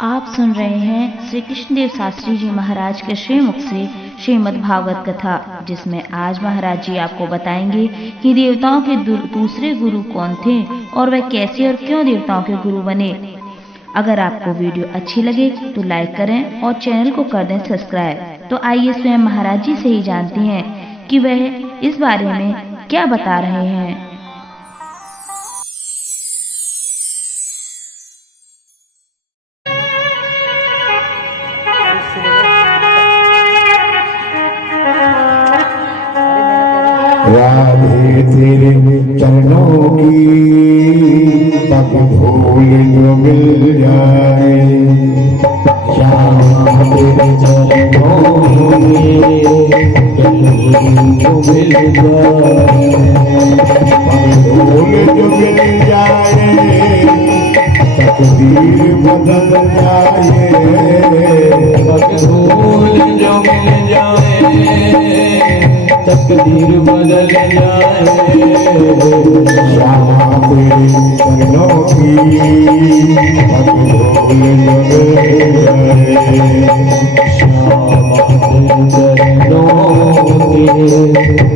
आप सुन रहे हैं श्री कृष्णदेव शास्त्री जी महाराज के श्रीमुख से श्रीमद् भागवत कथा, जिसमें आज महाराज जी आपको बताएंगे कि देवताओं के दूसरे गुरु कौन थे और वह कैसे और क्यों देवताओं के गुरु बने। अगर आपको वीडियो अच्छी लगे तो लाइक करें और चैनल को कर दें सब्सक्राइब। तो आइए स्वयं महाराज जी से ही जानते हैं कि वह इस बारे में क्या बता रहे हैं। राधे तेरे चरणों की पग धूल जो मिल जाए, श्याम तेरे चरणों में जो मिल जाए, पग धूल जो मिल जाए, तकदीर बदल जाए, पग धूल जो मिल जाए, तकदीर बदल जाए। श्यामा तेरे चरणों की पग धूल जो मिल जाए, श्यामा तेरे चरणों की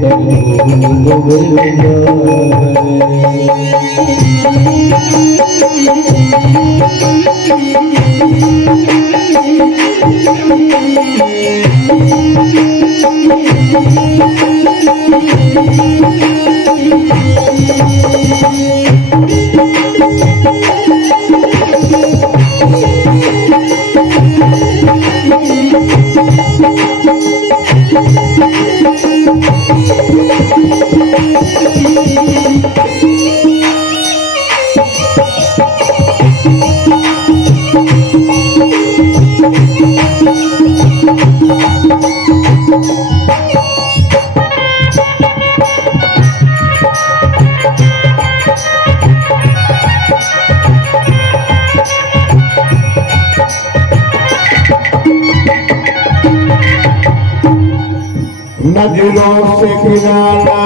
तकदीर जो मिल जाए। नजरों से गिराना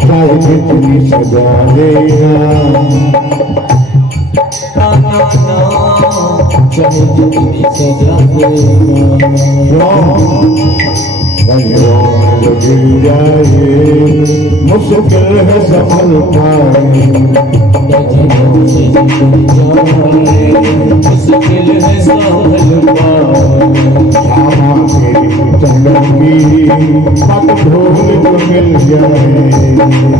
चाहे जितनी सजा देना, चाहे जितनी सजा देना, नजरों में जो गिर जाए मुश्किल है संभल पाए, नजरों से गिर जाए मुश्किल है संभल पाए। श्यामा तेरी चरणों की पग धूल जो मिल जाए,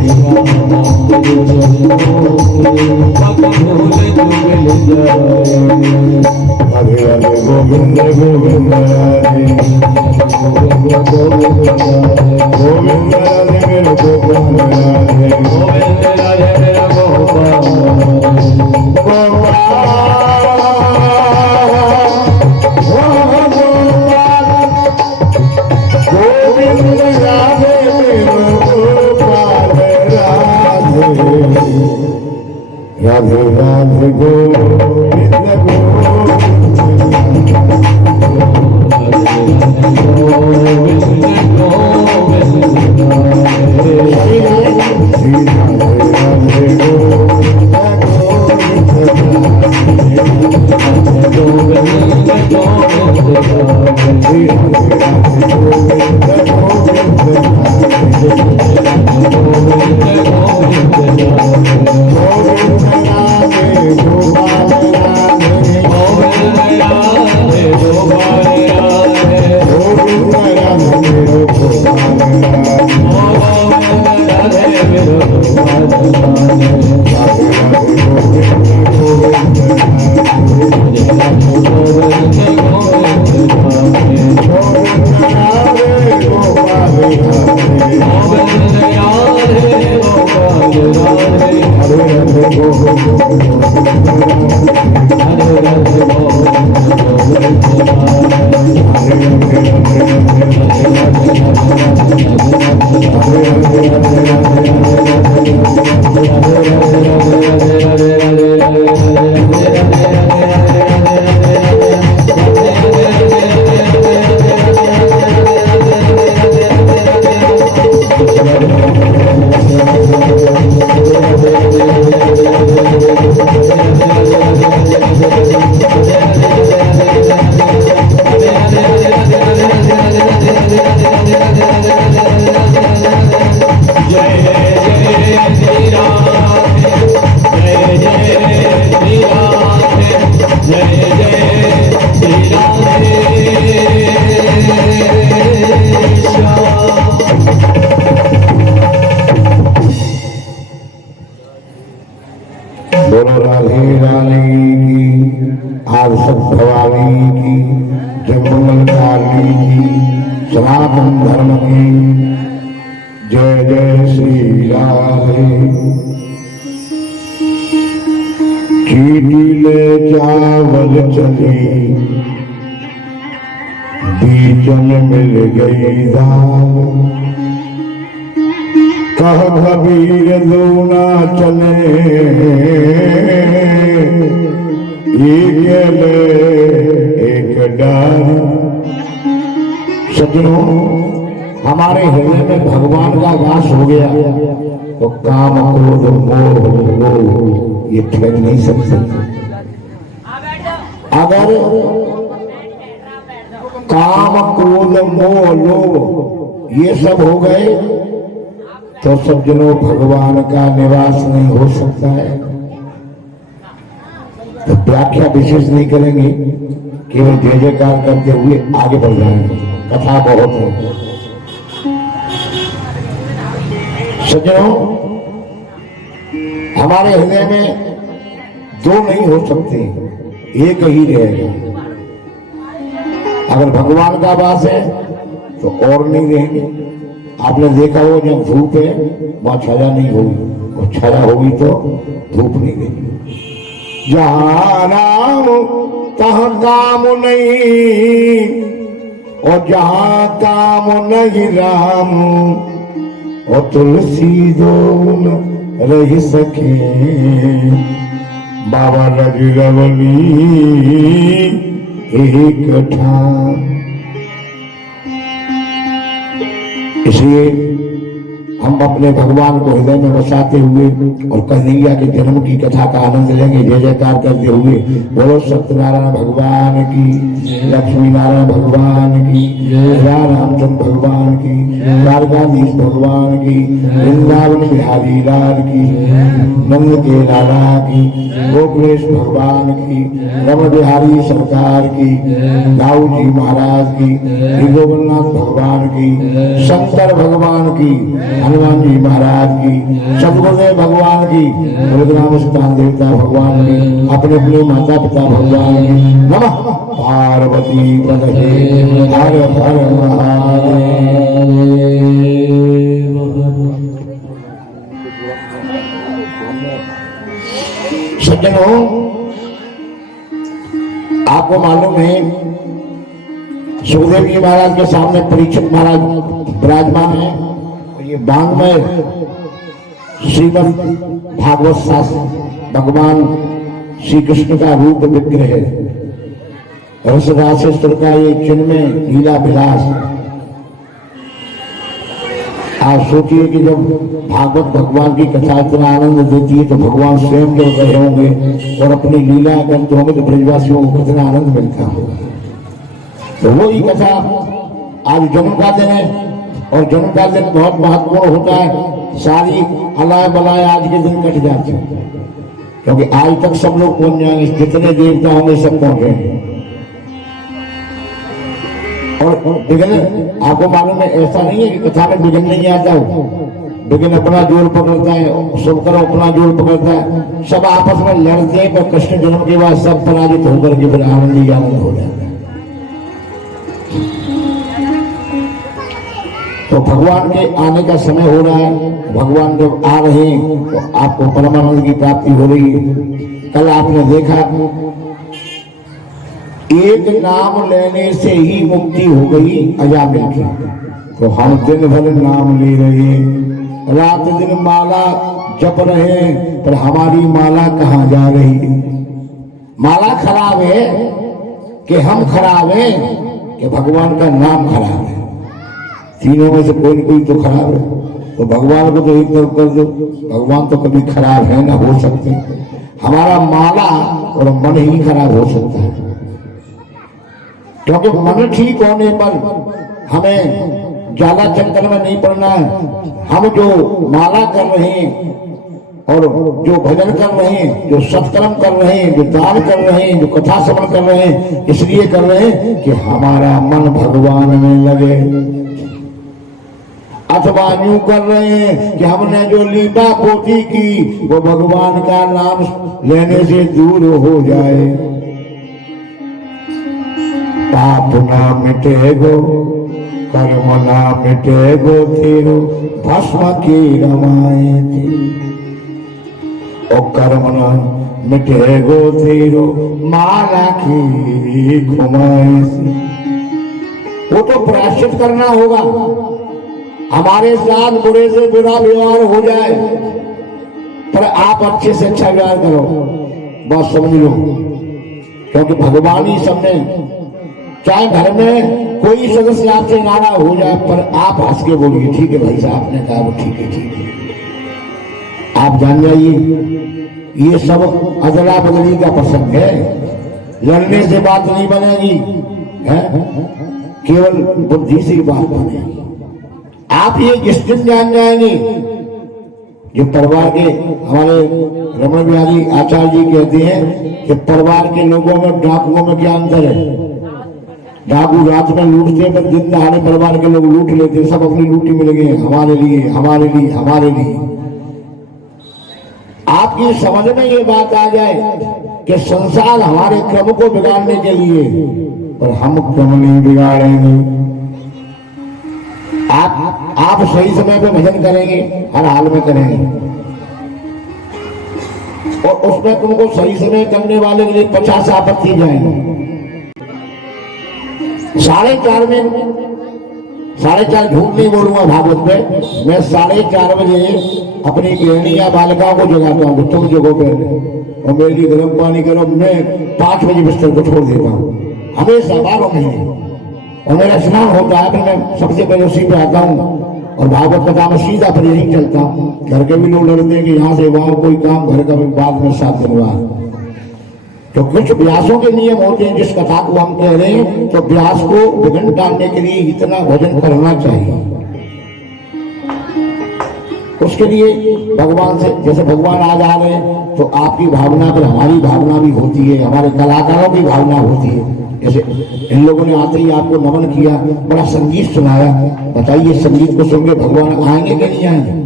श्यामा तेरे चरणों की पग धूल जो मिल जाए। हरे हरे गोविंद गोविंद हरे गोविंद गोविंद राधे, गोविंद हरे मेरे गोविंद हरे गोविंद राधे मेरा गोपाल, गोविंद राधे मेरे गोपाल राधे राधे राधे गोविंद की, आरसक भवानी की, जगमंगलकारिणी की, सनातन धर्म की जय जय श्री राधे। चीटी ले चावल चली, बीचन मिल गई दाल, कह कबीर दूना चले, एक ले एक डाल। सज्जनों, हमारे हृदय में भगवान का वास हो गया तो काम क्रोध मोह ये ठहर नहीं सकते। अगर काम क्रोध मोह लोभ ये सब हो गए तो सज्जनों भगवान का निवास नहीं हो सकता है। तो व्याख्या विशेष नहीं करेंगे, केवल जय जयकार करते हुए आगे बढ़ जाएंगे। कथा बहुत है। सज्जनों, हमारे हृदय में दो नहीं हो सकते, एक ही रहेगा। अगर भगवान का वास है तो और नहीं रहेंगे। आपने देखा हो जब धूप है वहां छाया नहीं होगी, और छाया होगी तो धूप नहीं रहेगी। जहां राम तहां काम नहीं, और जहां काम नहीं राम, और तुलसी दोन रह सके। बाबा रजरवली एक ठाम। इसलिए हम अपने भगवान को हृदय में बसाते हुए और कन्हैया के जन्म की कथा का आनंद लेंगे जय जयकार करते हुए। बोलो सत्यनारायण भगवान की, लक्ष्मी नारायण भगवान की, रामचंद्र भगवान की, द्वारकाधीश भगवान की, वृंदावन बिहारी लाल की, नंद के लाला की, गोकुलेश भगवान की, रमण बिहारी सरकार की, दाऊ जी महाराज की, जगन्नाथ भगवान की, शंकर भगवान की, हनुमान जी महाराज की, सदगुरुदेव भगवान की, बलराम स्थान देवता भगवान की, अपने अपने माता पिता भगवान की। नमः पार्वती पतये हर हर महादेव। सज्जनों, आपको मालूम है सुखदेव जी महाराज के सामने परीक्षित महाराज विराजमान है। ये बांग में श्रीमद् भागवत शास्त्र भगवान श्री कृष्ण का रूप विग्रह है। रसरासेश्वर का ये चिन्ह में लीला विलास। आप सोचिए कि जब भागवत भगवान की कथा इतना आनंद देती है तो भगवान स्वयं जब रहे होंगे और अपनी लीला करते होंगे तो ब्रजवासियों को कितना आनंद मिलता होगा। तो वही कथा आज जन्म का दिन है, और जन्म का दिन बहुत महत्वपूर्ण होता है। सारी अलाय बलाय आज के दिन कट जाती है, क्योंकि आज तक सब लोग पहुंच जाएंगे, जितने देवता होंगे सब पहुंचेंगे। और विघ्न आपको मालूम है, ऐसा नहीं है कि कथा में विघ्न नहीं आता हो। विघ्न अपना जोर पकड़ता है, शुभकर अपना जोर पकड़ता है, सब आपस में लड़ते हैं, पर कृष्ण जन्म के बाद सब पराजित होकर के फिर आनंद आनंद हो जाता है। तो भगवान के आने का समय हो रहा है। भगवान जब आ रहे हैं तो आपको परमानंद की प्राप्ति हो रही है। कल आपने देखा एक नाम लेने से ही मुक्ति हो गई अजामिल की। तो हम दिन भर नाम ले रहे, रात दिन माला जप रहे, पर हमारी माला कहाँ जा रही है? माला खराब है कि हम खराब है कि भगवान का नाम खराब है? तीनों में से कोई न कोई तो खराब है। तो भगवान को तो एक तरफ कर दो, भगवान तो कभी खराब है ना हो सकते। हमारा माला और मन ही खराब हो सकता है, क्योंकि मन ठीक होने पर हमें ज्यादा चक्कर में नहीं पड़ना है। हम जो माला कर रहे हैं और जो भजन कर रहे हैं, जो सत्कर्म कर रहे हैं, जो दान कर रहे हैं, जो कथा श्रवण कर रहे हैं, इसलिए कर रहे हैं कि हमारा मन भगवान में लगे। अथवा यूं कर रहे हैं कि हमने जो लीपा पोती की वो भगवान का नाम लेने से दूर हो जाए। पाप ना मिटेगो कर्म ना मिटेगो तेरो भस्म की रमाए थे। और कर्म ना मिटेगो तेरो माला की घुमाए से। वो तो प्रायश्चित करना होगा। हमारे साथ बुरे से बुरा व्यवहार हो जाए पर आप अच्छे से अच्छा व्यवहार करो, बस समझ लो। क्योंकि भगवान ही सबने, चाहे घर में कोई सदस्य आपसे नाराज हो जाए पर आप हंस के बोलिए ठीक है भाई साहब ने कहा वो ठीक है ठीक है। आप जान जाइए ये सब अदला बदली का प्रसंग है। लड़ने से बात नहीं बनेगी है? केवल बुद्धि से बात बनेगी। आप ये जिस दिन जान जाएंगे, जो परिवार के हमारे रमन बिहारी आचार्य जी कहते हैं कि परिवार के लोगों में डाकुओं में क्या अंतर है। डाकू रात में लूटते पर दिन दहाड़े परिवार के लोग लूट लेते, सब अपनी लूटी में लगे हमारे लिए हमारे लिए हमारे लिए। आपकी समझ में ये बात आ जाए कि संसार हमारे क्रम को बिगाड़ने के लिए, पर हम क्रम नहीं बिगाड़ेंगे। आप सही समय पे भजन करेंगे, हर हाल में करेंगे, और उसमें तुमको सही समय करने वाले के लिए 50 आपत्ति जाएंगे। 4:30 में 4:30 झूठ नहीं बोलूंगा भागवत में, मैं 4:30 बजे अपनी गृहिणी या बालिकाओं को जगाता हूँ, तुम जगो पहले और मेरे लिए गर्म पानी करो। मैं 5 बजे बिस्तर को छोड़ देता हूँ हमेशा 12 महीने, और मेरा स्नान होता है फिर मैं सबसे पहले उसी पे आता हूँ और भागवत कथा में सीधा पर यही चलता हूँ। घर के भी लोग लड़ते हैं कि यहाँ से वहां कोई काम, घर का भी बाद में 7 दिन बाद। तो कुछ व्यासों के नियम होते हैं, जिस कथा को हम कह रहे हैं तो व्यास को विघ्न डालने के लिए इतना भजन करना चाहिए। उसके लिए भगवान से, जैसे भगवान आज आ रहे हैं तो आपकी भावना पर हमारी भावना भी होती है, हमारे कलाकारों की भावना होती है। जैसे इन लोगों ने आते ही आपको नमन किया, बड़ा संगीत सुनाया, बताइए संगीत को सुन के भगवान आएंगे कि नहीं आएंगे?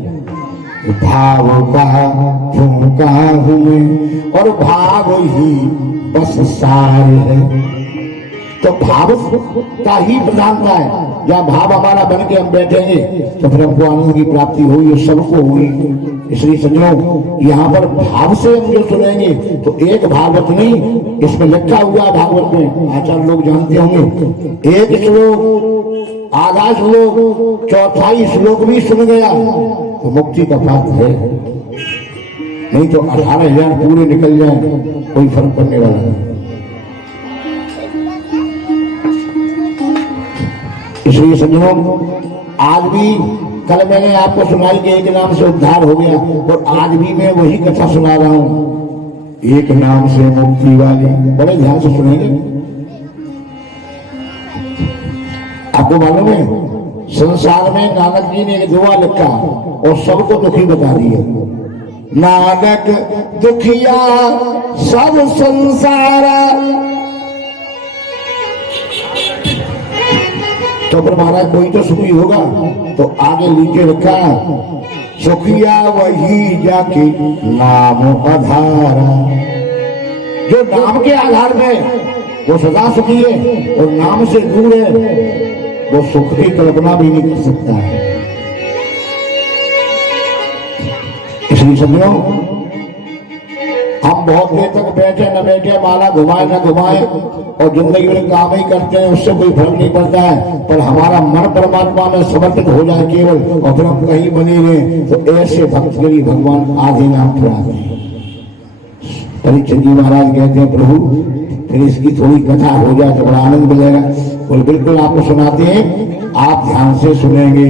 भाव का झुमका हूँ मैं और भाव ही बस सार है। तो भाव का ही प्रधानता है। जहाँ भाव हमारा बन के हम बैठेंगे तो फिर हमको आनंद की प्राप्ति हुई, सबको हुई। इसलिए समझो यहाँ पर भाव से हम जो सुनेंगे तो एक भागवत नहीं, इसमें लिखा हुआ भागवत में, आचार्य लोग जानते होंगे, एक श्लोक आधा श्लोक चौथाई श्लोक भी सुन गया तो मुक्ति का पात्र है। नहीं तो 18,000 पूरे निकल जाए कोई फर्क पड़ने वाला नहीं। इसलिए सज्जनों आज भी, कल मैंने आपको सुनाई कि एक नाम से उद्धार हो गया, और आज भी मैं वही कथा सुना रहा हूं, एक नाम से मुक्ति वाली। बड़े ध्यान से सुनेंगे। आपको मालूम है संसार में नानक जी ने एक दुआ लिखा और सबको दुखी बता दिया। नानक दुखिया सब संसार, तो फिर महाराज कोई तो सुखी होगा, तो आगे नीचे लिखा सुखिया वही जाके नाम आधारा। जो नाम के आधार में वो सदा सुखी है और नाम से दूर है वो सुख की कल्पना भी नहीं कर सकता है। इसलिए समझो हम बहुत देर तक बैठे न बैठे, माला घुमाए न घुमाए और जिंदगी में काम ही करते हैं, उससे कोई फर्क नहीं पड़ता है। पर हमारा मन परमात्मा में समर्पित हो जाए केवल, और फिर हम कहीं बने रहे, तो ऐसे भक्त के लिए भगवान आधे नाम प्राप्त है। परीक्षित जी महाराज कहते हैं प्रभु फिर इसकी थोड़ी कथा हो जाए तो बड़ा आनंद मिलेगा। और बिल्कुल आपको सुनाते हैं, आप ध्यान से सुनेंगे।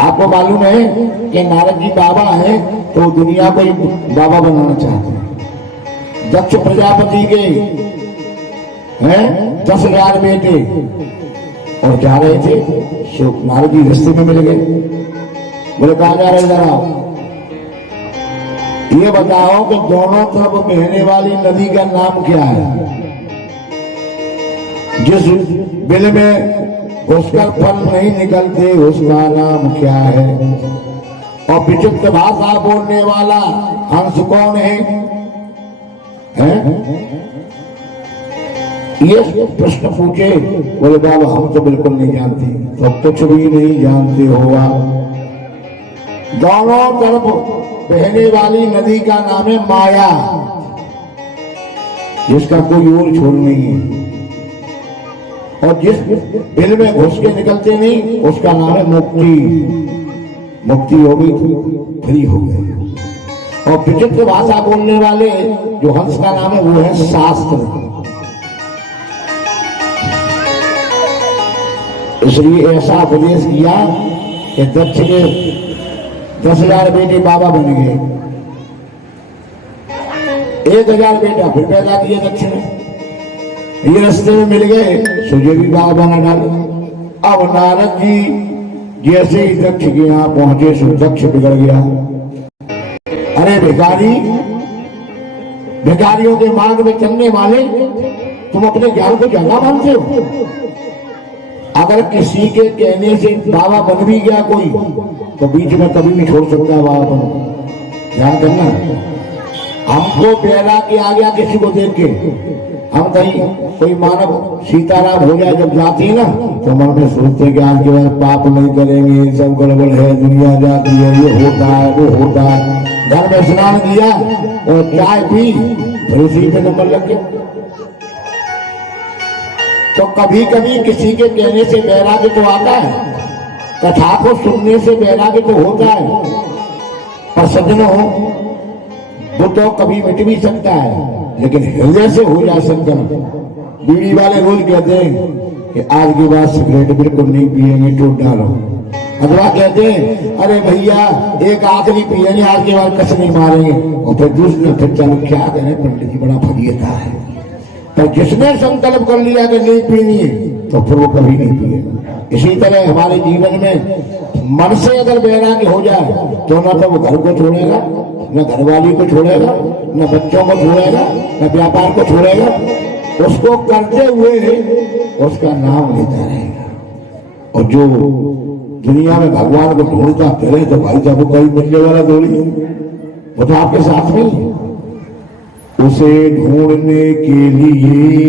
आपको मालूम है कि नारद जी बाबा हैं तो दुनिया को ही बाबा बनाना चाहते हैं। दक्ष प्रजापति के हैं 10,000 बेटे और जा रहे थे, सो नारद जी रास्ते में मिल गए। बोले कहाँ जा रहे जरा ये बताओ कि दोनों तरफ बहने वाली नदी का नाम क्या है? जिस बिल में घुसकर फल नहीं निकलते, उसका नाम क्या है? और विचित्र भाषा बोलने वाला हंस कौन है? ये प्रश्न पूछे, बोले बाबा हम तो बिल्कुल नहीं जानते। तो कुछ भी नहीं जानते हो आप। दोनों तरफ बहने वाली नदी का नाम है माया, जिसका कोई और छोर नहीं है। और जिस बिल में घुस के निकलते नहीं, उसका नाम है मुक्ति। मुक्ति हो गई तो फ्री हो गए। और विचित्र भाषा बोलने वाले जो हंस का नाम है वो है शास्त्र। इसलिए ऐसा उपदेश किया कि दक्ष के 10,000 बेटे बाबा बन गए, 1,000 बेटा फिर पैदा किया दक्ष ने। ये रास्ते में मिल गए, सुजय भी बाबा बना डाले। अब नारद जी जैसे ही दक्ष के यहाँ पहुंचे, सो दक्ष बिगड़ गया। अरे भिखारी, भिखारियों के मार्ग में चलने वाले, तुम अपने ज्ञान को जगह मानते हो? अगर किसी के कहने से बाबा बन भी गया कोई, तो बीच में कभी नहीं छोड़ सकता बाबा बन। ध्यान करना, हमको प्यारा के आ गया किसी को देख के, हम कहीं कोई मानव सीताराम हो जाए जब जाती है ना, तो मन में सोचते हैं कि आज के बाद पाप नहीं करेंगे, सब गड़बड़ है, दुनिया जाती है, ये होता है वो होता है। घर में स्नान किया और चाय पी, फिर उसी पे नंबर लग गया। तो कभी कभी किसी के कहने से वैराग्य तो आता है, कथा को सुनने से वैराग्य तो होता है, पर सज्जनों वो तो कभी मिट भी सकता है, लेकिन हृदय से हो जाए संकल्प। बीड़ी वाले रोज कहते हैं कि आज के बाद सिगरेट बिल्कुल नहीं पिएंगे, टूट डालो। अथवा कहते हैं अरे भैया एक आखिरी पिएंगे, आज के बाद कस नहीं मारेंगे। और फिर दूसरे फिर चलो क्या करें, पंडित जी बड़ा फजीयता है। पर जिसने संकल्प कर लिया कि नहीं पीनी है, तो फिर वो कभी नहीं पिएगा। इसी तरह हमारे जीवन में मन से अगर वैराग्य हो जाए, तो न तो वो घर को छोड़ेगा, न घरवाली को छोड़ेगा, न बच्चों को छोड़ेगा, न व्यापार को छोड़ेगा। उसको करते हुए उसका नाम लेता रहेगा। और जो दुनिया में भगवान को ढूंढता फिरे, तो भाई साहब कोई मिलने वाला थोड़ी, वो तो आपके साथ में ही। उसे ढूंढने के लिए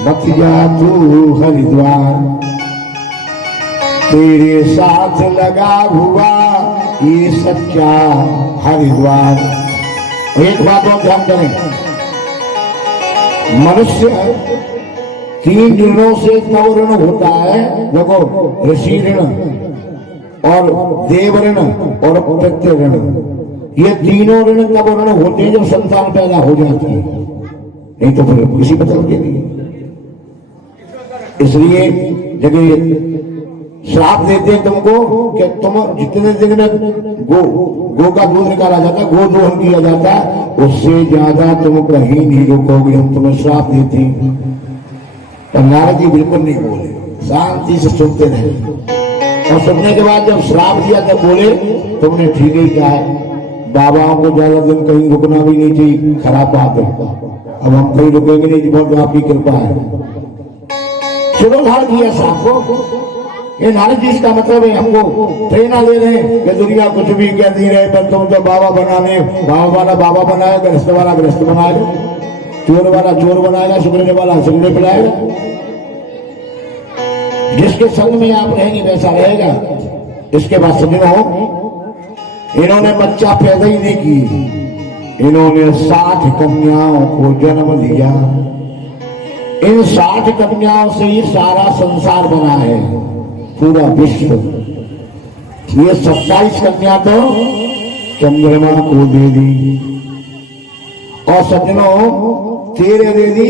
मत जा तू हरिद्वार, तेरे साथ लगा हुआ ये सच्चा हरिद्वार। एक बात और ध्यान करें, मनुष्य 3 ऋणों से तब ऋण होता है। देखो, ऋषि ऋण और देव ऋण और प्रत्यय ऋण, ये तीनों ऋण तब ऋण होते हैं जब संतान पैदा हो जाती है, नहीं तो फिर किसी मतलब के नहीं। इसलिए जब श्राप देते हैं तुमको कि तुम जितने दिन में गो का दूध निकाला जाता है, गो दोहन किया जाता है, उससे ज्यादा तुम कहीं नहीं रुकोगे, हम तुम्हें श्राप देते हैं। पर नारद जी बिल्कुल नहीं बोले, शांति से सुनते रहे। और सुनने के बाद जब श्राप दिया तब बोले तुमने ठीक ही कहा है, बाबाओं को ज्यादा दिन कहीं रुकना भी नहीं चाहिए, खराब बात है। अब हम कहीं रुकेंगे नहीं, बहुत आपकी कृपा है। चलो धार किया श्राप को। ये नारद जी इसका मतलब है हमको प्रेरणा दे रहे हैं कि दुनिया कुछ भी कहती रहे, पर तुम तो बाबा बनाने, बाबा वाला बाबा बनाएगा, गृहस्थ वाला गृहस्थ बनाएगा, चोर वाला चोर बनाएगा, सिगरेट वाला सिगरेट पिलाएगा। जिसके संग में आप रहेंगे वैसा रहेगा। इसके बाद समझो, इन्होंने बच्चा पैदा ही नहीं की, इन्होंने 60 कन्याओं को जन्म दिया। इन 60 कन्याओं से ही सारा संसार बना है, पूरा विश्व। ये 27 कन्या तो चंद्रमा को दे दी, और सज्जनों 13 दे दी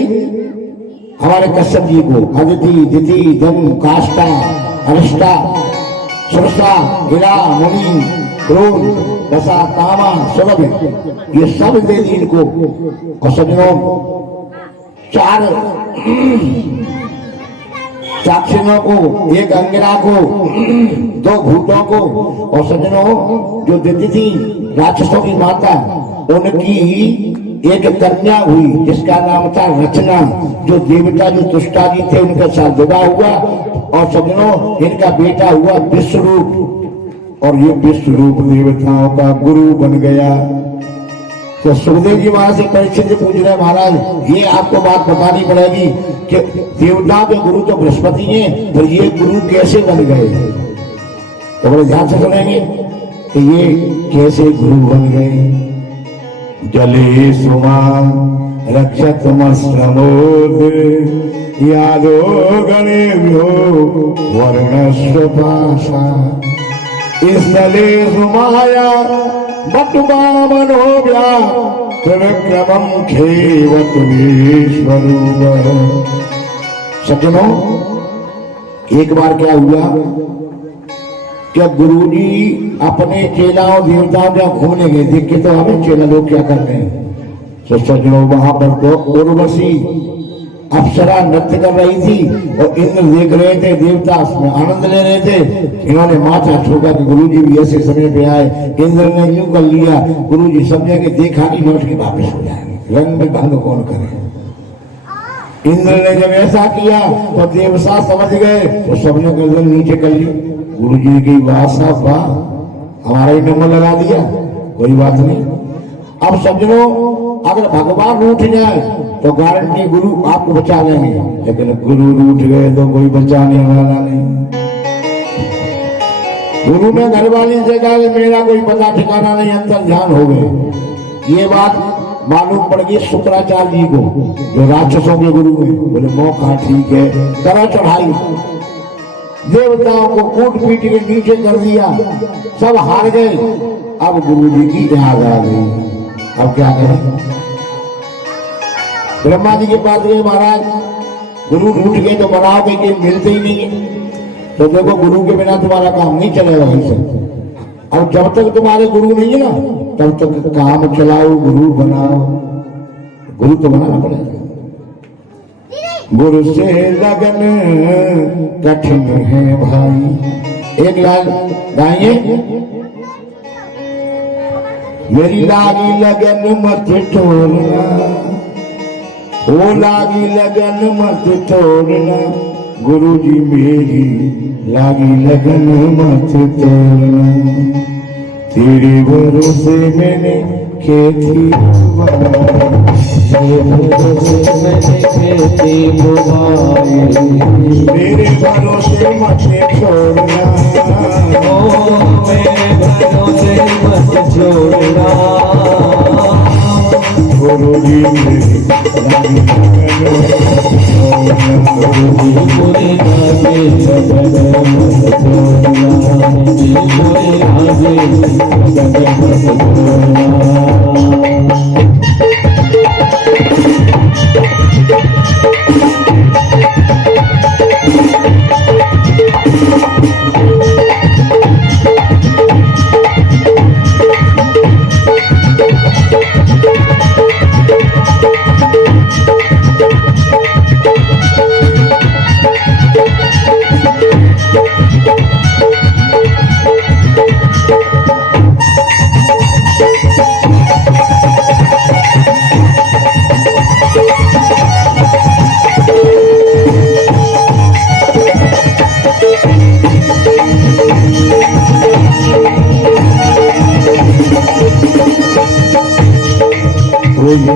हमारे कश्यप जी को। अदिति, दिति, धनु, काष्ठा, अरिष्टा, सुरसा, गिरा, मुनि, क्रोध, दशा, तामा, सुलभ, ये सब दे दी इनको। और सज्जनों 4 चाक्षिणों को, 1 अंगिरा को, 2 भूतों को। और सज्जनों जो देती थी राक्षसों की माता, उनकी एक कन्या हुई जिसका नाम था रचना। जो देवता जो तुष्टा जी थे उनके साथ विवाह हुआ, और सज्जनों इनका बेटा हुआ विश्वरूप और ये विश्वरूप देवताओं का गुरु बन गया। तो सुखदेव जी महाराज से परीक्षित से पूछ रहे महाराज ये आपको बात बतानी पड़ेगी कि देवताओं के गुरु तो बृहस्पति हैं, पर ये गुरु कैसे बन गए? तो बड़े ध्यान से सुनेंगे कि ये कैसे गुरु बन गए। जले सुमा रक्षत मस्त्रमोद यादो गणे वर्णस्व पाशा स्थले सुमाया बटुबामन हो गया त्रिविक्रमम खेवत स्वरूप। सज्जनों एक बार क्या हुआ क्या गुरुजी अपने चेलाओं देवताओं जहाँ घूमने गए, देख के तो हमें चेला लोग क्या कर रहे हैं। तो सज्जनों वहां पर तो उर्वशी अप्सरा नृत्य कर रही थी और इंद्र देख रहे थे, देवता उसमें आनंद ले रहे थे। इन्होंने माथा ठोका कि गुरुजी भी ऐसे समय पे आए। इंद्र ने यूं कर लिया, गुरुजी समझे कि देखा कि लौट के वापस हो जाएंगे, रंग में भंग कौन करे। इंद्र ने जब ऐसा किया तो देवसा समझ गए तो सबने गर्दन नीचे कर ली। गुरुजी की बात साफ वाह, हमारा ही नंबर लगा दिया, कोई बात नहीं। अब समझो अगर भगवान रूठ जाए तो गारंटी गुरु आपको बचा लेंगे, लेकिन गुरु रूठ गए तो कोई बचाने वाला नहीं। गुरु में घर वाली से कहा मेरा कोई पता ठिकाना नहीं, अंतर ध्यान हो गए। ये बात मालूम पड़ गई शुक्राचार्य जी को जो राक्षसों के गुरु हैं। बोले मौका ठीक है, करो चढ़ाई। देवताओं को कूट पीट के नीचे कर दिया, सब हार गए। अब गुरु जी की याद आ गई, अब क्या करें। ब्रह्मा जी के पास गए, महाराज गुरु रूठ गए तो बनाओगे कि मिलते ही नहीं है। तो देखो गुरु के बिना तुम्हारा काम नहीं चलेगा भाई सब। अब जब तक तुम्हारे गुरु नहीं है ना तब तक काम चलाओ, गुरु बनाओ। गुरु तो बनाना पड़ेगा। गुरु से लगन कठिन है भाई। एक लाल गाइए, मेरी लागी लगन मत छोड़ना, वो लागी लगन मत तोड़ना, गुरुजी मेरी लागी लगन मत तोड़ना। तेरे भरोसे मैंने खेती मेरे भरोसे मत छोड़ना, मेरे भरोसे मत छोड़ना, गुरुजी मेरी लागी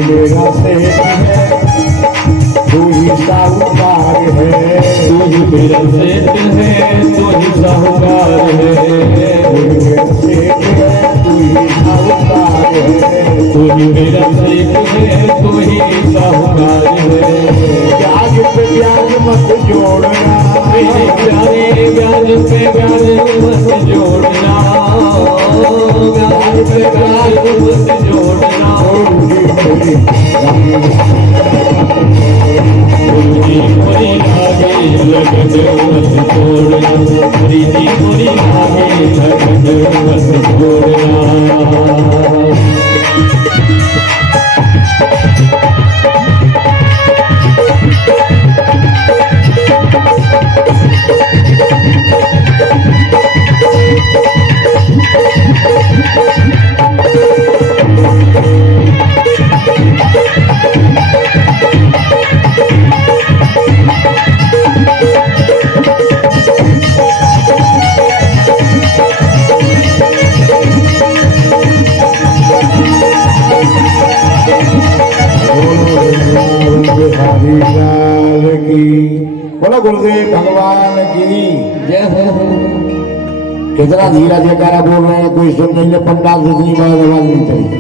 मेरा सेठ है, तू ही साहूकार है, तू ही मेरा सेठ है, तू ही साहूकार है, तू ही मेरा सेठ है, तू ही साहूकार है, तू ही मेरा सेठ है, तू ही साहूकार है। ब्याज पे ब्याज मत जोड़ना, मेरे प्यारे ब्याज पे ब्याज मत जोड़ना, ब्याज पे ब्याज मत जोड़ना। गुरुजी मोरी लागे लगन मत छोड़ना, गुरुजी मोरी लागे लगन मत छोड़ना। लाल की। बोलो गुरुदेव भगवान की जय हो। कितना धीरा जयकारा बोल रहे हैं, कोई सुन नहीं ले, पंडाल से इतनी बार आवाज नहीं चाहिए।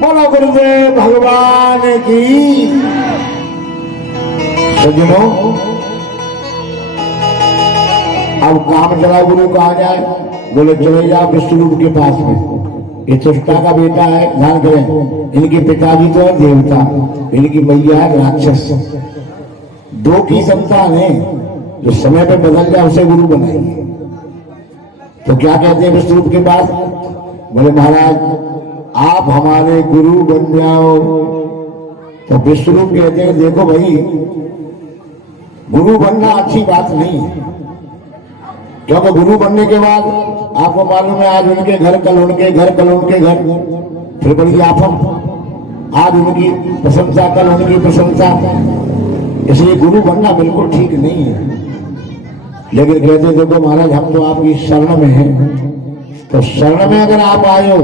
बोलो गुरुदेव भगवान की। सज्जनों, अब काम चला गुरु कहा जाए, बोले चले जाओ विष्णु के पास में। ये तुष्टा का बेटा है, ध्यान करें, इनके पिताजी तो है देवता, इनकी मैया है राक्षस। दो की संतान है, जो समय पे बदल जाए उसे गुरु बनाइए। तो क्या कहते हैं विष्णु के पास? बोले महाराज आप हमारे गुरु बन जाओ। तो विष्णु कहते हैं देखो भाई, गुरु बनना अच्छी बात नहीं है, क्योंकि गुरु बनने के बाद आपको मालूम है आज उनके घर, कल उनके घर, कल उनके घर, फिर बड़ी आफत। आज उनकी प्रशंसा, कल उनकी प्रशंसा। इसलिए गुरु बनना बिल्कुल ठीक नहीं है। लेकिन कहते देखो महाराज हम तो आपकी शरण में हैं, तो शरण में अगर आप आए हो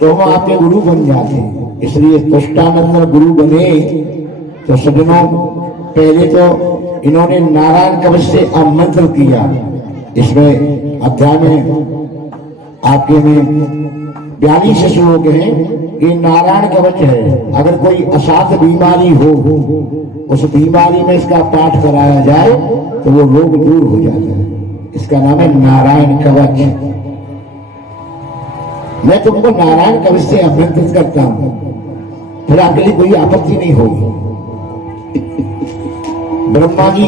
तो हम आपके गुरु बन जाते हैं। इसलिए तुष्टानंद गुरु बने। तो सज्जनों, पहले तो इन्होंने नारायण कवच से आमंत्रण किया। इसमें अध्याय में आपके में 42 श्लोक हैं। ये नारायण कवच है। अगर कोई असाध्य बीमारी हो, उस बीमारी में इसका पाठ कराया जाए तो वो रोग दूर हो जाता है। इसका नाम है नारायण कवच। मैं तुमको नारायण कवच से आमंत्रित करता हूं, फिर आपके लिए कोई आपत्ति नहीं होगी। ब्रह्मा जी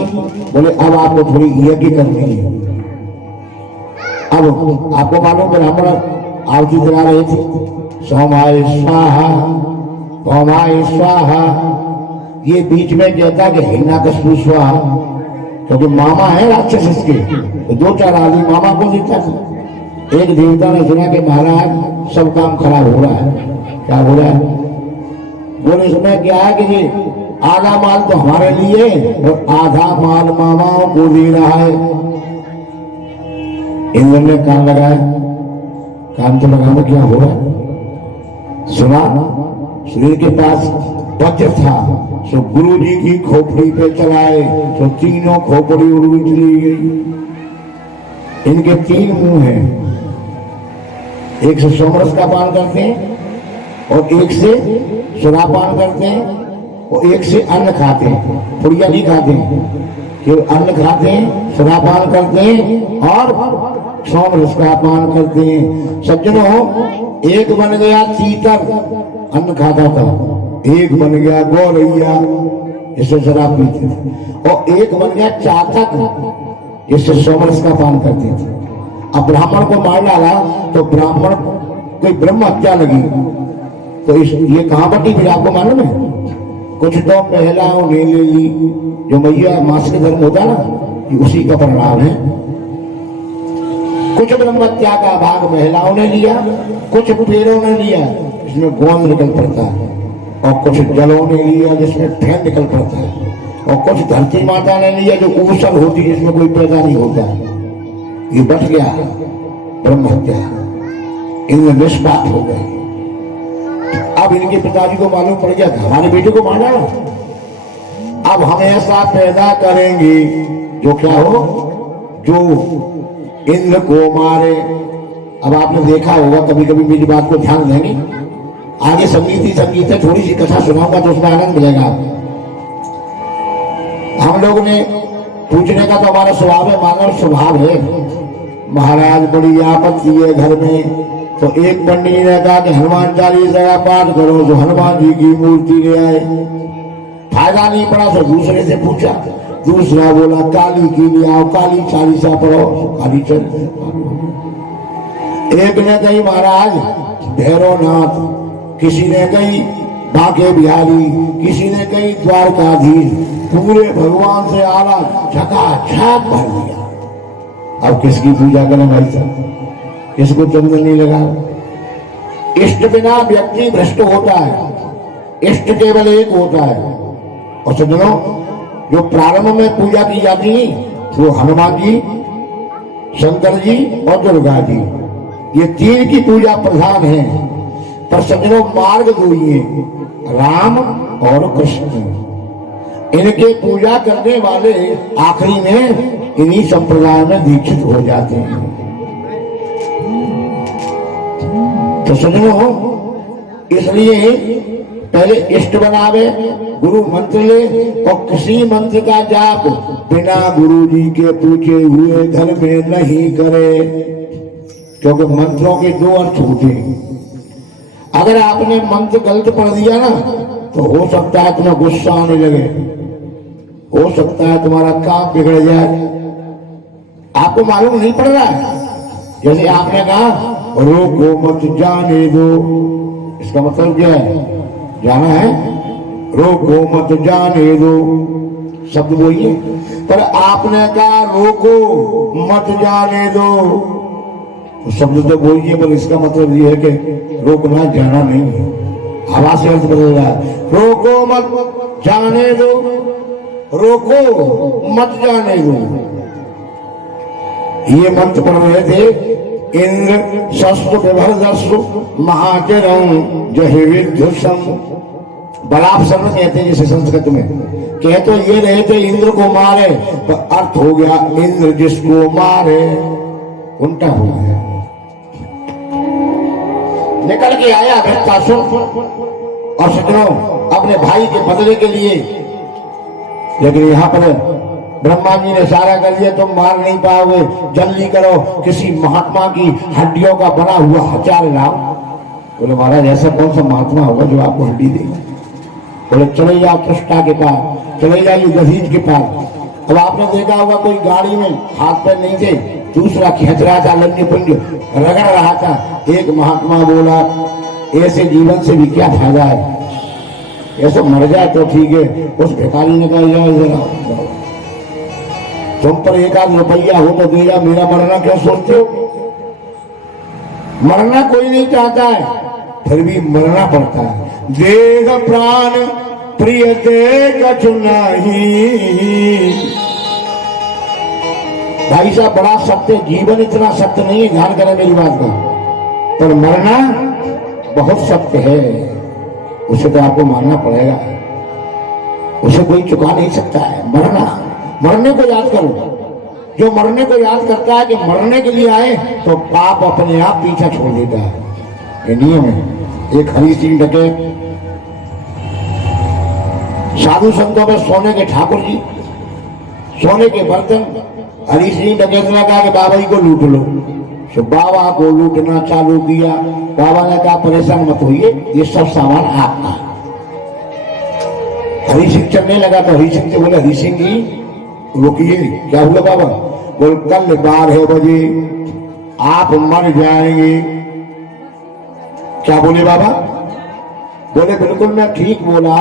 बोले अब आपको थोड़ी यज्ञ करनी है। अब आपको मालूम ब्राह्मण आरती करा रहे थे, सोमाय स्वाहा पौमाय स्वाहा। ये बीच में कहता कि हिरण्यकशिपु स्वाहा, क्योंकि मामा है राक्षस इसके, तो 2-4 आदमी मामा को देता था। एक देवता ने सुना कि महाराज सब काम खराब हो रहा है। क्या हो रहा है? बोले इसमें क्या है कि ये आधा माल तो हमारे लिए और आधा माल मामाओं को दे रहा है। इंद्र ने कान लगाया, कान तो लगाना, क्या हो रहा है? सुना, शरीर के पास वज्र था, सो गुरु जी की खोपड़ी पे चलाए, तो तीनों खोपड़ी उड़ चली गई। इनके 3 मुंह हैं, एक से सोमरस का पान करते हैं, और एक से सुरापान करते हैं, और एक से अन्न खाते हैं। पुड़िया नहीं खाते हैं, केवल अन्न खाते हैं, सुरापान करते हैं और सोमरस का पान करते हैं। सज्जनों, एक बन गया तीतर, अन्न खाता था, एक बन गया गौरैया, जिससे शराब पीते थे, और एक बन गया चातक, जिससे सोमरस का पान करते थे। अब ब्राह्मण को मार डाला तो ब्राह्मण कोई ब्रह्म हत्या लगी, तो ये कहां बटी फिर आपको मालूम है? कुछ तो महिलाओं ने ले ली, जो मैया मास के धर्म होता ना, ये उसी का परिणाम है। कुछ ब्रह्म हत्या का भाग महिलाओं ने लिया, कुछ पेड़ों ने लिया, इसमें गोंद निकल पड़ता है, और कुछ जलों ने लिया जिसमें फैन निकल पड़ता है, और कुछ धरती माता ने लिया जो ऊसल होती है जिसमें कोई पैदा नहीं होता। ये बच गया ब्रह्म हत्या, इनमें निष्पाप हो गए। अब इनके पिताजी को मालूम पड़ गया था हमारे बेटे को मारा, अब हम ऐसा पैदा करेंगे जो क्या हो, जो इंद्र को मारे। अब आपने देखा होगा, कभी कभी मेरी बात को ध्यान देंगे, आगे संगीत है, थोड़ी सी कथा सुनाऊंगा तो उसमें आनंद मिलेगा। हम लोग ने पूछने का तो हमारा स्वभाव है, मानव स्वभाव है। महाराज बड़ी आपत्ति है घर में, तो एक पंडित ने कहा कि हनुमान चालीसा का पाठ करो, तो हनुमान जी की मूर्ति ले आए। फायदा नहीं पड़ा तो दूसरे से पूछा, दूसरा बोला काली की ले आओ, काली चालीसा पढ़ो, काली चल। एक ने कही महाराज भैरवनाथ, किसी ने कही बांके बिहारी, किसी ने कही द्वारकाधीश, पूरे भगवान से आला झकाझक भर दिया। अब किसकी पूजा करें भाई साहब? किसको चंदन नहीं लगा? इष्ट बिना व्यक्ति भ्रष्ट होता है, इष्ट केवल एक होता है। और सज्जनों, जो प्रारंभ में पूजा की जाती है वो हनुमान जी, शंकर जी और दुर्गा जी, ये 3 की पूजा प्रधान है। पर सज्जनों, मार्ग 2 ही है, राम और कृष्ण। इनके पूजा करने वाले आखिरी में इन्हीं संप्रदाय में दीक्षित हो जाते हैं। तो सजनों, इसलिए पहले इष्ट बनावे, गुरु मंत्र ले, और किसी मंत्र का जाप बिना गुरु जी के पूछे हुए घर में नहीं करे, क्योंकि मंत्रों के दो अर्थ होते हैं। अगर आपने मंत्र गलत पढ़ दिया ना, तो हो सकता है तुम्हें गुस्सा आने लगे, हो सकता है तुम्हारा काम बिगड़ जाए। आपको मालूम नहीं पड़ रहा है। जैसे आपने कहा रोको मत जाने दो, इसका मतलब क्या है? जाना है, रोको मत जाने दो, शब्द बोलिए। पर आपने कहा रोको मत जाने दो, तो शब्द तो बोलिए, पर इसका मतलब ये है कि रोकना जाना नहीं है। आवाज से अर्थ बदल रहा है। रोको मत जाने दो, रोको मत जाने दो। ये मंत्र पढ़ रहे थे। इंद्र शस्त्र विभर्दस्व महाचरम जहिविध्युषम, बलाप शरण कहते हैं जिसे संस्कृत में। कह तो ये रहे थे इंद्र को मारे, तो अर्थ हो गया इंद्र जिसको मारे, उल्टा हो गया। निकल के आया वृत्तासुर और सज्जनों अपने भाई के बदले के लिए, लेकिन यहाँ पर ब्रह्मा जी ने इशारा कर दिया, तुम मार नहीं पाओगे, जल्दी करो, किसी महात्मा की हड्डियों का बना हुआ हथियार लाओ। बोले महाराज ऐसा कौन सा महात्मा होगा जो आपको हड्डी देगा? बोले चले जाओ त्रुष्टा के पास, चले जाइए दधीच के पास। अब आपने देखा होगा कोई गाड़ी में हाथ पैर नहीं थे, दूसरा खींच रहा था, लंज पुंज रगड़ रहा था। एक महात्मा बोला ऐसे जीवन से भी क्या फायदा है, ऐसे मर जाए तो ठीक है। उस भिखारी ने कहा जाओ जरा, तुम पर एक आध रुपया हो तो दे जा, मेरा मरना क्यों सोचते हो? मरना कोई नहीं चाहता है, फिर भी मरना पड़ता है। देह प्राण प्रिय दे कछु नहीं। भाई साहब बड़ा सत्य, जीवन इतना सत्य नहीं है, ध्यान करें मेरी बात का, पर मरना बहुत सत्य है। उसे तो आपको मानना पड़ेगा, उसे कोई चुका नहीं सकता है। मरने को याद करो। जो मरने को याद करता है कि मरने के लिए आए, तो पाप अपने आप पीछा छोड़ देता है। ये नियम है। एक हरि सिंह डके साधु संतों में सोने के ठाकुर जी, सोने के बर्तन। हरि सिंह डके ने कहा कि बाबा जी को लूट लो। तो बाबा को लूटना चालू किया। बाबा ने कहा परेशान मत होइए, ये सब सामान आपका। हरि सिंह चलने लगा तो हरि सिंह से बोले, हरि सिंह जी रुकिए, क्या हुआ बाबा? बोल कल 12 बजे आप मर जाएंगे। क्या बोले बाबा? बोले बिल्कुल मैं ठीक बोला,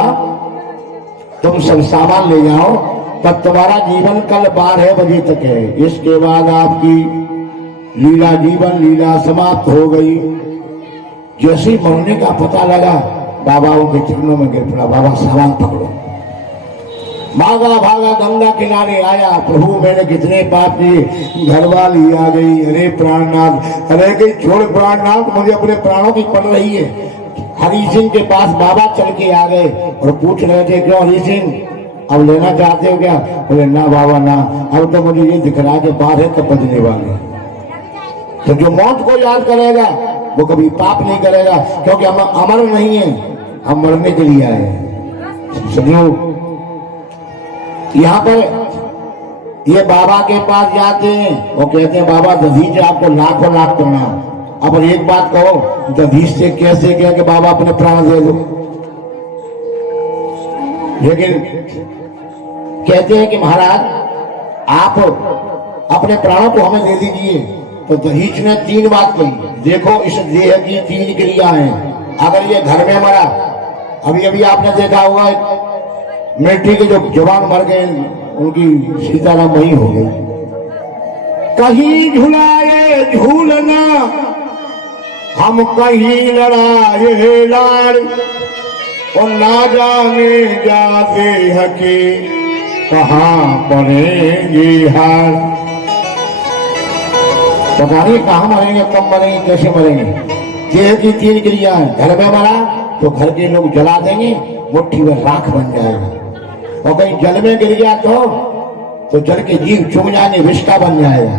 तुम सब सामान ले जाओ, तब तुम्हारा जीवन कल 12 बजे तक है। इसके बाद आपकी लीला, जीवन लीला समाप्त हो गई। जैसे ही मरने का पता लगा, बाबा उनके चरणों में गिर पड़ा। बाबा सामान पकड़ो। भागा भागा गंगा किनारे आया, प्रभु मैंने कितने पाप किए, घरवाली आ गई, अरे प्राणनाथ, अरे गई छोड़ प्राणनाथ, मुझे अपने प्राणों की पड़ रही है। हरि सिंह के पास बाबा चल के आ गए और पूछ रहे थे, क्यों हरि सिंह अब लेना चाहते हो क्या? बोले ना बाबा ना, अब तो मुझे ये दिख रहा है कि 12 कब बजने वाले। तो जो मौत को याद करेगा वो कभी पाप नहीं करेगा, क्योंकि हम अमर नहीं है, हम मरने के लिए आए हैं। समझो, यहाँ पर ये बाबा के पास जाते हैं, वो कहते हैं बाबा दधीच आपको लाखों लाख प्रणाम। अब एक बात कहो, दधीच से कैसे कह के बाबा अपने प्राण दे दो? लेकिन कहते हैं कि महाराज आप अपने प्राणों को हमें दे दीजिए। तो दधीच ने 3 बात कही। देखो इस देह की 3 क्रिया है। अगर ये घर में मरा, अभी अभी आपने देखा होगा मिलिट्री के जो जवान मर गए, उनकी सीताराम वही हो गई। कहीं झुलाए झूलना, हम कहीं लड़ाए लाड़, और ना जाने जाते हके कहाँ पड़ेंगे हार। पता नहीं कहाँ मरेंगे, कब मरेंगे, कैसे मरेंगे। देह की 3 क्रिया है। घर में मरा तो घर के लोग जला देंगे, मुट्ठी में राख बन जाएगा। और कहीं जल में गिर गया तो जल के जीव चुभ जाएंगे, विष का बन जाएगा।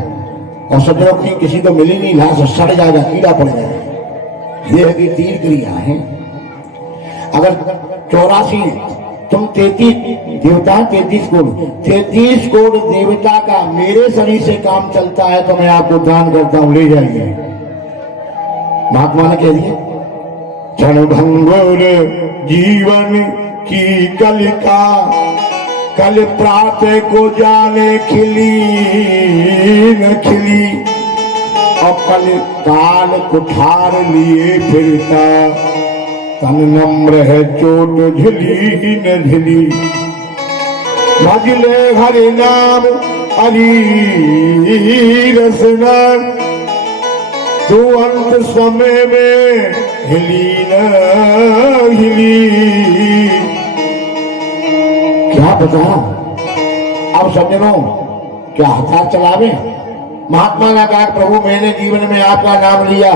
और सज्जनों कहीं किसी को मिली नहीं लाश, सड़ जाएगा, कीड़ा पड़ जाएगा। ये है कि तीन क्रिया है। अगर 84 तुम 33 देवता 33 करोड़ देवता का मेरे शरीर से काम चलता है तो मैं आपको दान करता हूं, ले जाइए। महात्मा ने कह दिया क्षण भंगुर जीवन की कलिका, कल प्रातः को जाने खिली न खिली, और कल काल कुठार लिए फिरता, तन नम्र है चोट झिली न झिली, भजले हरि नाम हरि रसना, तू अंत समय में हिली न हिली। क्या बता अब सज्जनों, क्या हथियार चलावे? महात्मा ने कहा प्रभु मैंने जीवन में आपका नाम लिया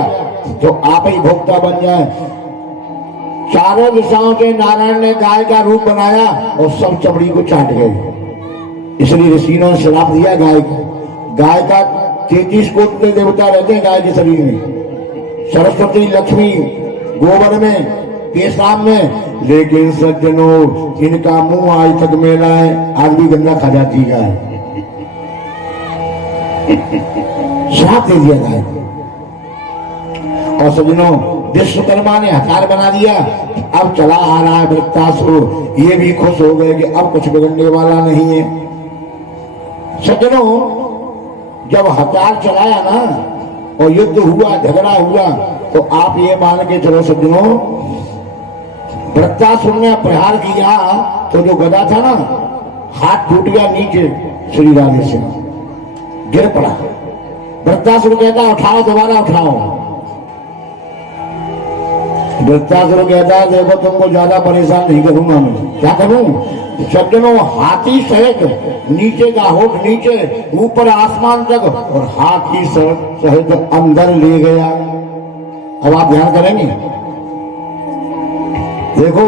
तो आप ही भोक्ता बन जाए। चारों दिशाओं से नारायण ने गाय का रूप बनाया और सब चमड़ी को चाट गए। इसलिए ऋषियों ने श्राप दिया गाय का। गाय का 33 कोटि देवता रहते हैं गाय के शरीर में, सरस्वती लक्ष्मी गोबर में, पेशाब में, लेकिन सज्जनों इनका मुंह आज तक मेला है, आज भी गंदा खा जाती गाय। श्राप दे दिया गाय। और सज्जनों विश्वकर्मा ने हथियार बना दिया। अब चला आ रहा है वृत्तासुर, ये भी खुश हो गए कि अब कुछ बिगड़ने वाला नहीं है। सज्जनों जब हथियार चलाया ना और युद्ध हुआ, झगड़ा हुआ, तो आप ये मान के चलो सज्जनों, वृत्तासुर ने प्रहार किया तो जो गदा था ना, हाथ टूट गया नीचे, श्री राधे से गिर पड़ा। वृत्तासुर कहता उठाओ, दोबारा उठाओ। वृत्तासुर कहता है देखो तुमको ज्यादा परेशान नहीं करूंगा मैं, क्या करूं? सज्जनों हाथी सहित नीचे का होठ नीचे, ऊपर आसमान तक, और हाथी सहित अंदर ले गया। अब आप ध्यान करेंगे, देखो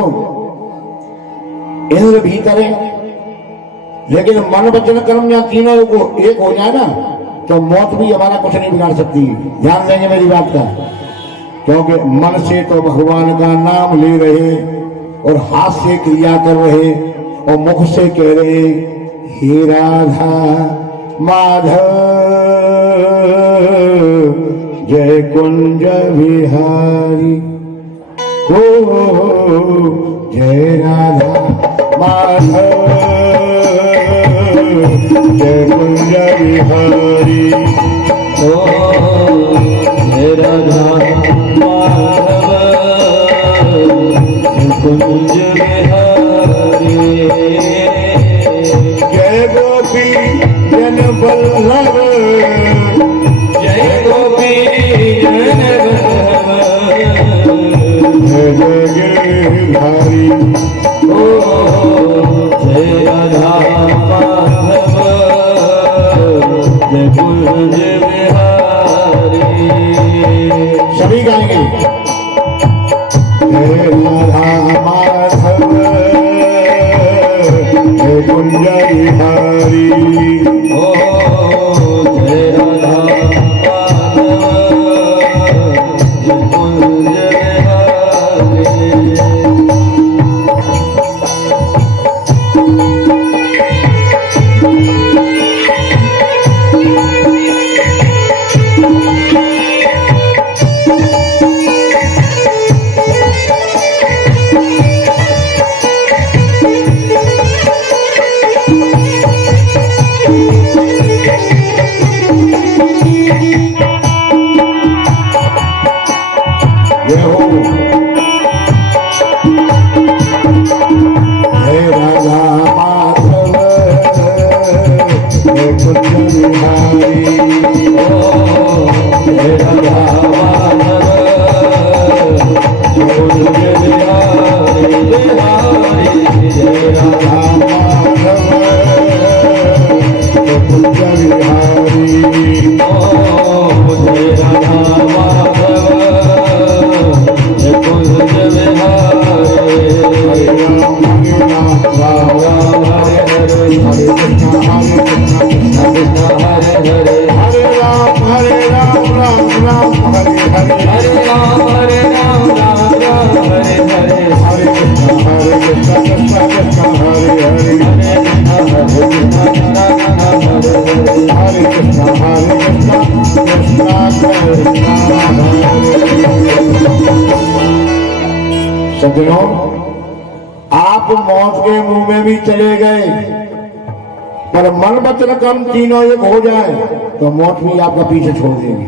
इंद्र भीतर है, लेकिन मन वचन कर्म या तीनों को एक हो जाए ना तो मौत भी हमारा कुछ नहीं बिगाड़ सकती। ध्यान देंगे मेरी बात का, क्योंकि मन से तो भगवान का नाम ले रहे और हाथ से क्रिया कर रहे और मुख से कह रहे हे राधा माधव जय कुंज विहारी, हो जय राधा माधव जय कुंज विहारी, ओ जय राधा माधव कुंज विहारी, जय गोपी जन बल्लभ जय गोपी जन बल्लभ जय गिरधारी, ओ जय राधा माधव हरे कृष्णा कृष्णा कृष्णा सज्जनों, आप मौत के मुंह में भी चले गए, पर मन वचन कर्म तीनों एक हो जाए तो मौत भी आपका पीछे छोड़ देगी।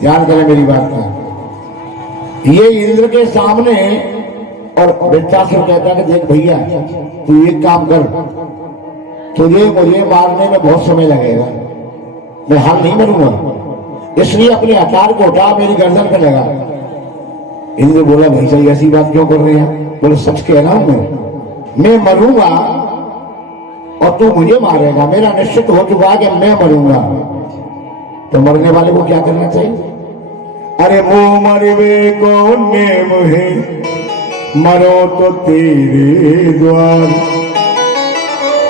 ध्यान करें मेरी बात का। ये इंद्र के सामने, और वृत्तासुर कहता है कि देख भैया, तू एक काम कर, तुझे मुझे मारने में बहुत समय लगेगा, मैं हाल नहीं मरूंगा, इसलिए अपने हथियार को उठा मेरी गर्दन पे लगा। इंद्र बोला भाई साहब ऐसी बात क्यों कर रहे हैं? बोले सच कहना मैं मरूंगा और तू मुझे मारेगा, मेरा निश्चित हो चुका है कि मैं मरूंगा। तो मरने वाले को क्या करना चाहिए? अरे वो मरवे कौन में मुहे, मरो तो तेरे द्वार,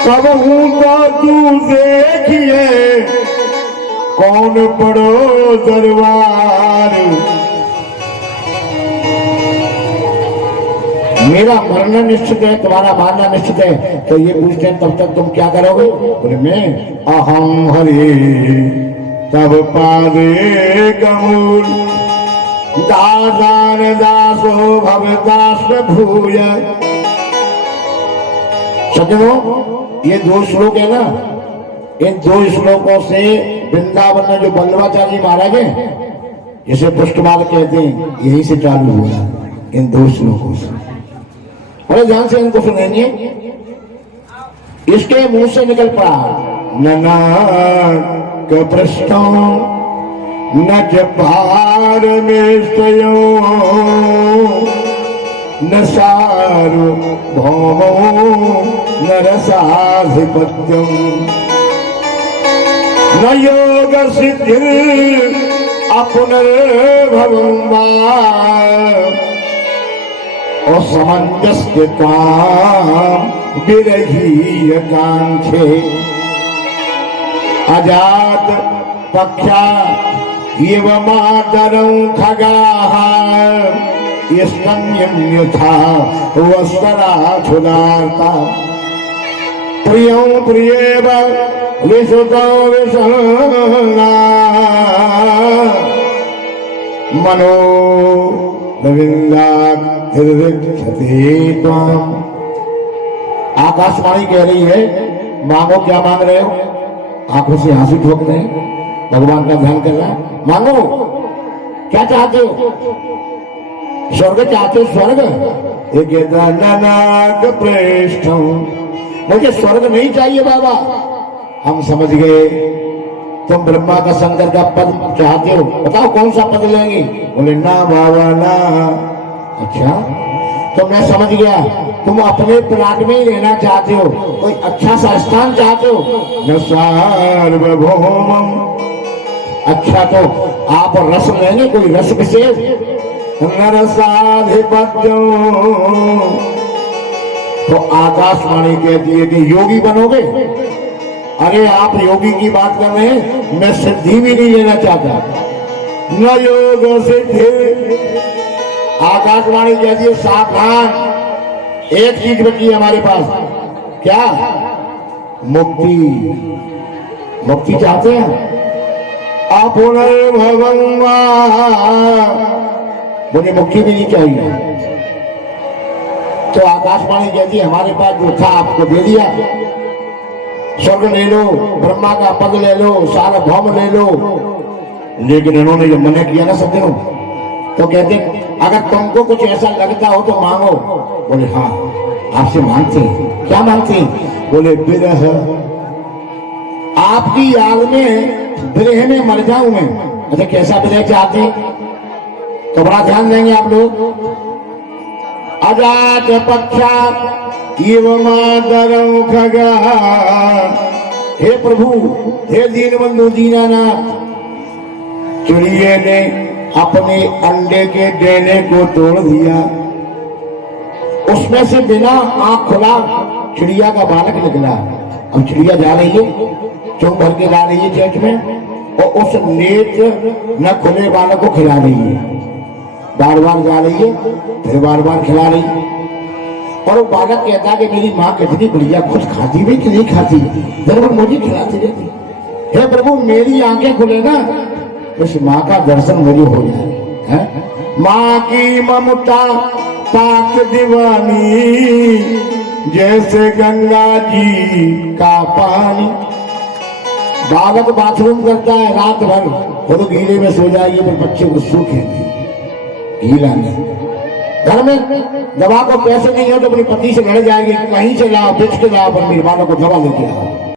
कब हूं तो तू देखिए कौन पड़ो दरबार। मेरा मरना निश्चित है, तुम्हारा मारना निश्चित है, तो ये पूछते हैं तब तक तुम क्या करोगे? बोले मैं अहम हरे तब पादे कमूल, दासान दासो भवदास भूय। सज्जनों, ये 2 श्लोक है ना, इन 2 श्लोकों से वृंदावन में जो बल्लवाचार्य महाराज है, जिसे पुष्टमाल कहते हैं, यही से चालू हुआ इन 2 श्लोकों से। अरे ध्यान से इनको सुनेंगे। इसके मुंह से निकल पड़ा ननाक पृष्ठों न जपार में न सारु भौमो न रसाधिपत्यम न योग सिद्धि अपुनर्भवं और समंजस्य काम विरही कांक्षे अजात पक्षा इव मातरं खगाः यथा वस्त्रा छुदार्ता प्रियं प्रियेव विशुतो विशन्ना मनो आकाशवाणी कह रही है, मांगो क्या मांग रहे हो? आंखों से आंसू ठोक रहे हैं, भगवान का ध्यान कर रहा है। मांगो क्या चाहते हो? स्वर्ग चाहते हो? स्वर्ग एक प्रेष्ठ, मुझे स्वर्ग नहीं चाहिए बाबा, हम समझ गए तुम ब्रह्मा का शंकर का पद चाहते हो, बताओ कौन सा पद लेंगे? बोले ना बाबा ना। अच्छा, तो मैं समझ गया, तुम अपने प्लाट में ही रहना चाहते हो, कोई अच्छा सा स्थान चाहते हो। न सार्वभौमम, अच्छा तो आप रस लेंगे, कोई रस विशेष? न रसाधिपत्यम, तो आकाशवाणी कहती है कि योगी बनोगे। अरे आप योगी की बात कर रहे हैं, मैं सिद्धि भी नहीं लेना चाहता। न योग सिद्धि, आकाशवाणी कहती है सावधान, एक चीज बची है हमारे पास, क्या? मुक्ति। मुक्ति चाहते हैं? अपुनर्भवं मुझे मुक्ति भी नहीं चाहिए। तो आकाशवाणी कहती है हमारे पास जो था आपको दे दिया, स्वर्ग ले लो, ब्रह्मा का पद ले लो, सार्वभौम ले लो। लेकिन इन्होंने जो मना किया ना सज्जनों, तो कहते अगर तुमको कुछ ऐसा लगता हो तो मांगो। बोले हाँ, आपसे मांगते हैं। क्या मांगते हैं? बोले विरह, आपकी याद में विरह में मर जाऊं मैं। अच्छा, कैसा विरह चाहते हैं? तो बड़ा ध्यान देंगे आप लोग। अजात पक्षा इव मातरं खगाः, हे प्रभु, हे दीनबंधु दीनानाथ, चिड़िए ने अपने अंडे के देने को तोड़ दिया, उसमें से बिना आंख खुला चिड़िया का बालक निकला। अब चिड़िया जा रही है, चुंग भर के ला रही है चेट में, और उस नेत्र न खुले बालक को खिला रही है। बार बार जा रही है, फिर बार बार खिला रही है। और वो बालक कहता है कि मेरी माँ कितनी बढ़िया, कुछ खाती भी कि नहीं खाती, दरबार मुझे खिलाती रहती। हे प्रभु मेरी आंखें खुले ना, उस माँ का दर्शन मुझे हो जाए। है माँ की ममता पाक दीवानी, जैसे गंगा जी का पानी। बालक बाथरूम करता है रात भर, वो तो गीले में सो जाएगी, पर बच्चे को सूखेंगे, गीला नहीं। घर में दवा को पैसे नहीं हो तो अपने पति से लड़ जाएगी, कहीं से लाओ, बेच के लाओ, पर मेरे बालों को दवा लेके आओ।